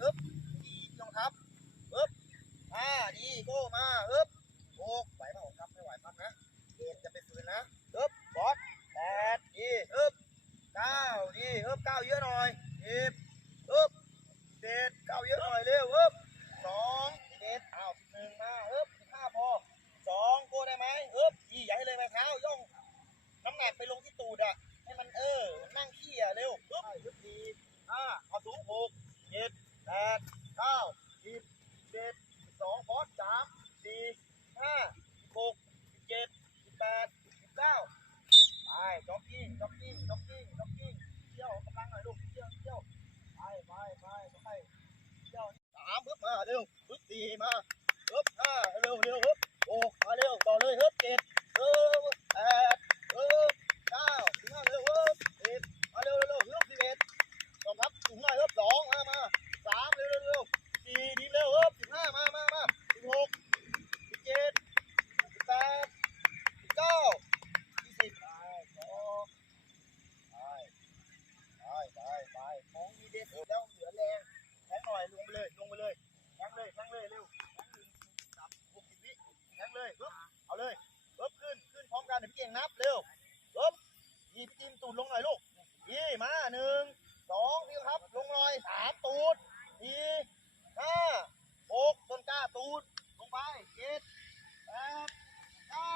ฮึบสี่ที่องทับฮึบห้าดีโก้มาฮึบหกไหวป่ะผมครับไม่ไหวครับนะเกมจะไปฝืนนะฮึบบอสแปดดีฮึบเก้าดีฮึบเก้าเยอะหน่อยสิบฮึบเจ็ดเก้าเยอะหน่อยเร็วฮึบสองเจ็ดอ้าวหนึ่งมาฮึบห้าพอสองโก้ได้ไหมฮึบดีใหญ่เลยไหมเท้าย่องน้ำหนักไปลงที่ตูดอะให้มันเออนั่งขี้อะเร็วฮึบฮึบดีห้าเอาสูงหกเจ็ด แปดเก้าสิบเจ็ดสองพอสสามสี่ห้าหกเจ็ดสิบแปดสิบเก้าไปจ็อกกิ้งจ็อกกิ้งจ็อกกิ้งจ็อกกิ้งเที่ยวกำลังหน่อยลูกเที่ยวเที่ยวไปไปไปไปเที่ยวสามปึ๊บมาเร็วปึ๊บสี่มาปึ๊บห้าเร็วเร็วปึ๊บหกมาเร็วต่อเลยปึ๊บเจ็ดเออแปดเออเก้าถึงห้าเร็วปึ๊บสิบมาเร็วเร็วเร็วสิบเอ็ดสองครับถึงหน่อยปึ๊บสองมามาสามเร็วเร็วเร็วสี่ดีเร็วปึ๊บสิบห้ามามามาสิบหกสิบเจ็ดสิบแปดสิบเก้ายี่สิบไปสองไปไปไปไปของมีเด็ดแล้วเหลือแรงแทงหน่อยลงไปเลยลงไปเลยแทงเลยแทงเลยเร็วแทงหนึ่งสามหกสิบวิแทงเลยปึ๊บเอาเลยปึ๊บขึ้นขึ้นพร้อมกันเดี๋ยวพี่เก่งนับเร็วปึ๊บยีพี่จิม ตูดลงหน่อยลูกยี่มาหนึ่งสองพี่ครับ ลงหน่อยสามตูดสี่ห้าหกต้นกล้าตูดลงไปเจ็ดแปดเก้า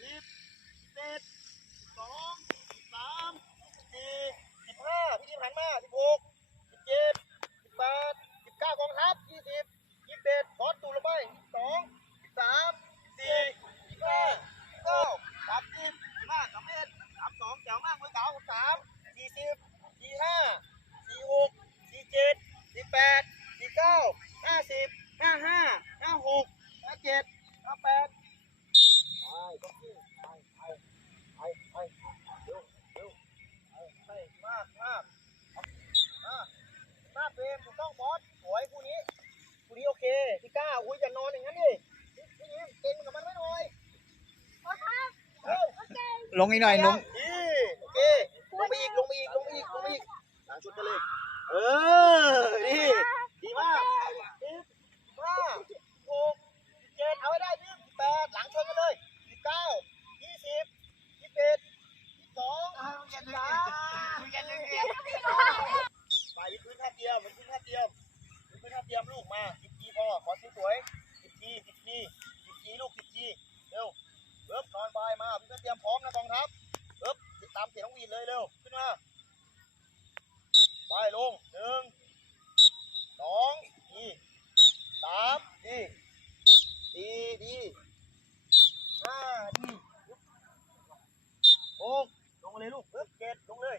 สิบสิบเอ็ดสิบสองสิบสามสิบสี่สิบห้าพี่จิมหันมาสิบหกสิบเจ็ดสิบแปดสิบเก้ากองทัพยี่สิบยี่สิบเอ็ดพอดตูดลงไปสิบสองสิบสามสิบสี่สิบห้าสิบเก้าสามสิบสิบห้าสามเอ็ดสามสองแจ๋วมากเลยเก้าสามสี่สิบสี่ห้าสี่หกสี่เจ็ดสี่แปดสี่เก้าห้าสิบห้าห้าห้าหกห้า เจ็ดห้าแปดไปต้องขึ้นไปไปไปไปเร็วเร็วไปไปมากมากอะมากเฟรมถูกต้องบอสสวยคู่นี้คู่นี้โอเคพี่ก้าอุ้ยอย่านอนอย่างนั้นดิพี่พี่ยิ้มเก่งกับมันไว้หน่อยเร็วลงอีกหน่อยลงดีโอเคลงไปอีกลงไปอีกลงไปอีกลงไปอีกหลังชุดกันเลยเออดีดีมากสิบห้าหกสิบเจ็ดเอาไว้ได้ยี่สิบแปดหลังชนกันเลยสิบเก้ายี่สิบยี่สิบเอ็ดยี่สิบสองยี่สิบสามไปยืน พื้นเทียมยืนพื้นท่าเทียมยืนพื้นท่าเทียมลูกมาสิบทีพอขอสวยสิบทีสิบทีสิบทีลูกสิบทีเร็วเอิบนอนบายมาพี่ก็เตรียมพร้อมนะกองทัพเอิบติดตามเสียงน้องวีนเลยเร็วขึ้นมาไปลงหนึ่งสองดีสามดีสี่ดีห้าดีหกลงเลยลูกเอิบเจ็ดลงเลย